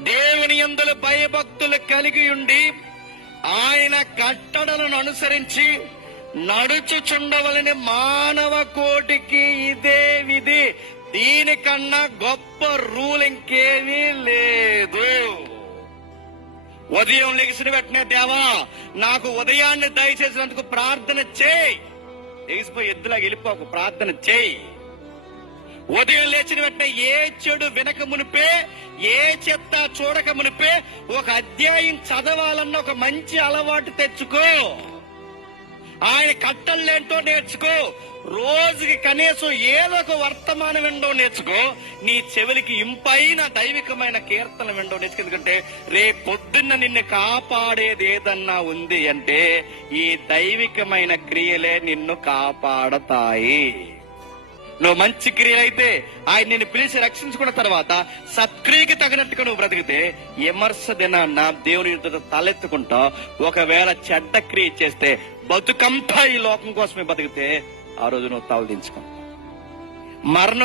దేవుని యందు భయభక్తులు కలిగి ఉండి ఆయన కట్టడలను అనుసరించి నడుచుచుండవలని మానవ కోటికి ఇదే విధి. దీనికన్నా గొప్ప రూల్ ఇంకేమీ లేదు. ఉదయం లెగిసిన వెంటనే దేవా నాకు ఉదయాన్ని దయచేసినందుకు ప్రార్థన చేయి. లేచిపోయి ఎద్దులాగా వెళ్ళిపోకు, ప్రార్థన చేయి. ఉదయం లేచిన వెంటనే ఏ చెడు వినక మునిపే, ఏ చెత్త చూడక మునిపే ఒక అధ్యాయం చదవాలన్న ఒక మంచి అలవాటు తెచ్చుకో. ఆయన కట్టలేంటో నేర్చుకో. రోజుకి కనీసం ఏదో ఒక వర్తమానం వినడం నేర్చుకో. నీ చెవులకి ఇంపైన దైవికమైన కీర్తన వినడం నేర్చుకో. ఎందుకంటే రేపు పొద్దున్న నిన్ను కాపాడేది ఏదన్నా ఉంది అంటే ఈ దైవికమైన క్రియలే నిన్ను కాపాడతాయి. నువ్వు మంచి క్రియలైతే ఆయన నిన్ను పిలిచి రక్షించుకున్న తర్వాత సత్క్రియకి తగినట్టుగా నువ్వు బ్రతికితే విమర్శ దినాన్న దేవుని తలెత్తుకుంటా. ఒకవేళ చెడ్డ క్రియ చేస్తే బతుకంతా ఈ లోకం కోసమే బతికితే ఆ రోజు నువ్వు తల దించుకో. మరణం